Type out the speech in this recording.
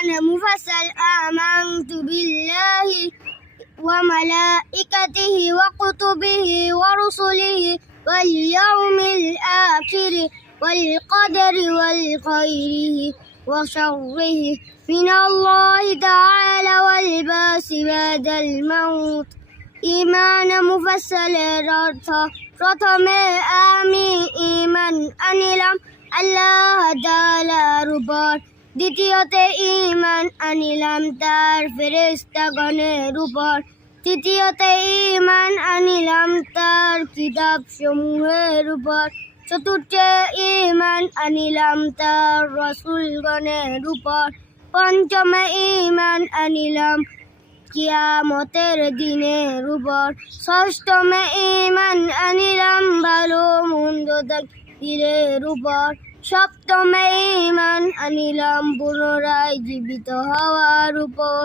ঈমান মুফাসসাল আমানতু বিল্লাহি ওয়া মালাইকাতিহি ওয়া কুতুবিহি ওয়া রুসুলিহি ওয়াল ইয়াউমিল আখির ওয়াল কদরি ওয়াল খাইরিহি ওয়া শাররিহি মিনাল্লাহি তাআলা ওয়াল বাসি বাদাল মাউত। ঈমান মুফাসসালের অর্থ, প্রথমে আমি ঈমান আনিলাম আল্লাহ তাআলার উপর, দ্বিতীয়তে ঈমান আনিলাম তার ফেরেশতাগণের উপর, তৃতীয়তে ঈমান আনিলাম তার কিতাব সমূহের উপর, চতুর্থে ঈমান আনিলাম তার রাসূলগণের উপর, পঞ্চমে ঈমান আনিলাম কিয়ামতের দিনের উপর, ষষ্ঠমে ঈমান আনিলাম ভালো মন্দ তাকদীরের উপর, সপ্তমে ঈমান আনিলাম পুনরায় জীবিত হওয়ার উপর।